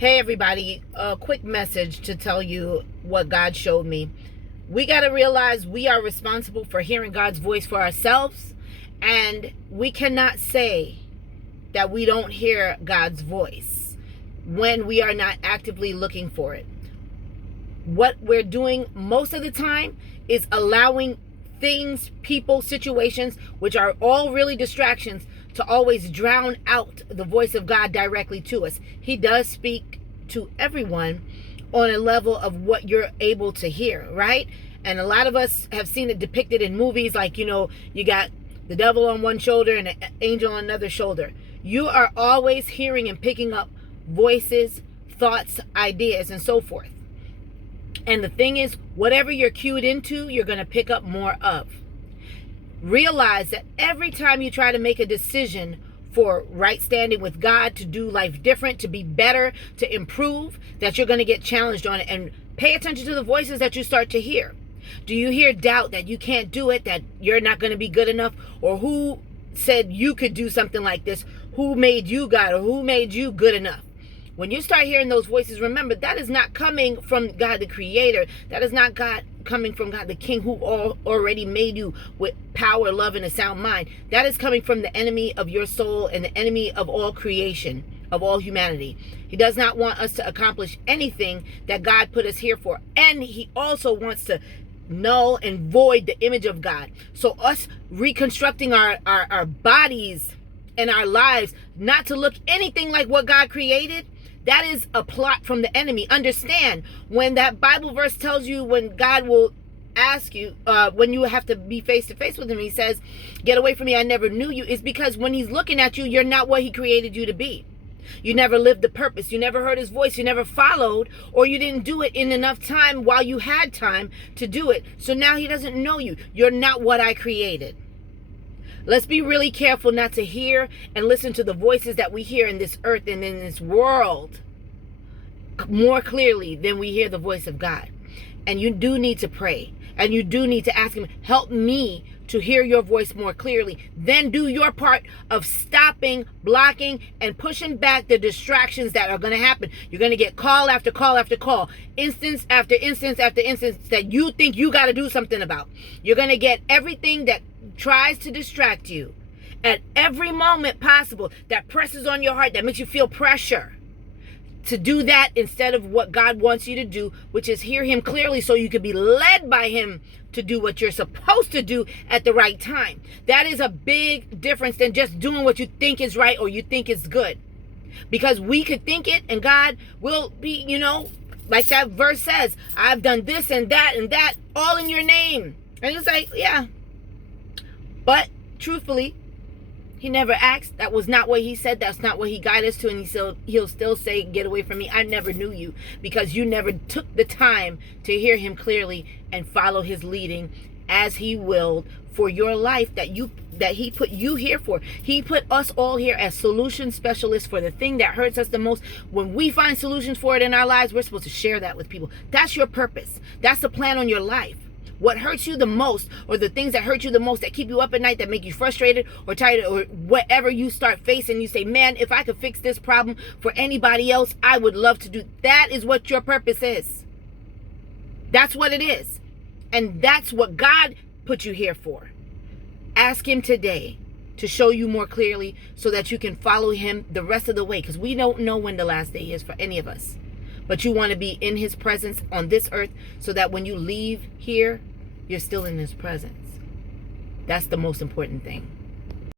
Hey everybody, a quick message to tell you what God showed me. We got to realize we are responsible for hearing God's voice for ourselves, and we cannot say that we don't hear God's voice when we are not actively looking for it. What we're doing most of the time is allowing things, people, situations, which are all really distractions, to always drown out the voice of God directly to us. He does speak to everyone on a level of what you're able to hear, right? And a lot of us have seen it depicted in movies, like, you got the devil on one shoulder and an angel on another shoulder. You are always hearing and picking up voices, thoughts, ideas, and so forth. And the thing is, whatever you're cued into, you're going to pick up more of. Realize that every time you try to make a decision for right standing with God, to do life different, to be better, to improve, that you're going to get challenged on it. And pay attention to the voices that you start to hear. Do you hear doubt that you can't do it, that you're not going to be good enough? Or who said you could do something like this? Who made you God, or who made you good enough? When you start hearing those voices, remember, that is not coming from God the Creator. That is not God coming from God the King, who already made you with power, love, and a sound mind. That is coming from the enemy of your soul and the enemy of all creation, of all humanity. He does not want us to accomplish anything that God put us here for. And he also wants to null and void the image of God. So us reconstructing our bodies and our lives not to look anything like what God created, that is a plot from the enemy. Understand, when that Bible verse tells you when God will ask you, when you have to be face to face with him, he says, "Get away from me, I never knew you," is because when he's looking at you, you're not what he created you to be. You never lived the purpose. You never heard his voice. You never followed, or you didn't do it in enough time while you had time to do it. So now he doesn't know you. You're not what I created. Let's be really careful not to hear and listen to the voices that we hear in this earth and in this world more clearly than we hear the voice of God. And you do need to pray. And you do need to ask him, help me to hear your voice more clearly. Then do your part of stopping, blocking, and pushing back the distractions that are going to happen. You're going to get call after call after call, instance after instance after instance that you think you got to do something about. You're going to get everything that tries to distract you at every moment possible, that presses on your heart, that makes you feel pressure to do that instead of what God wants you to do, which is hear him clearly so you can be led by him to do what you're supposed to do at the right time. That is a big difference than just doing what you think is right or you think is good. Because we could think it and God will be, like that verse says, I've done this and that all in your name. And it's like, yeah. But truthfully, he never asked. That was not what he said. That's not what he guided us to. And he'll still say, get away from me. I never knew you, because you never took the time to hear him clearly and follow his leading as he willed for your life that he put you here for. He put us all here as solution specialists for the thing that hurts us the most. When we find solutions for it in our lives, we're supposed to share that with people. That's your purpose. That's the plan on your life. What hurts you the most, or the things that hurt you the most, that keep you up at night, that make you frustrated or tired, or whatever you start facing, you say, man, if I could fix this problem for anybody else, I would love to do. That is what your purpose is. That's what it is. And that's what God put you here for. Ask him today to show you more clearly so that you can follow him the rest of the way, because we don't know when the last day is for any of us. But you want to be in his presence on this earth so that when you leave here, you're still in his presence. That's the most important thing.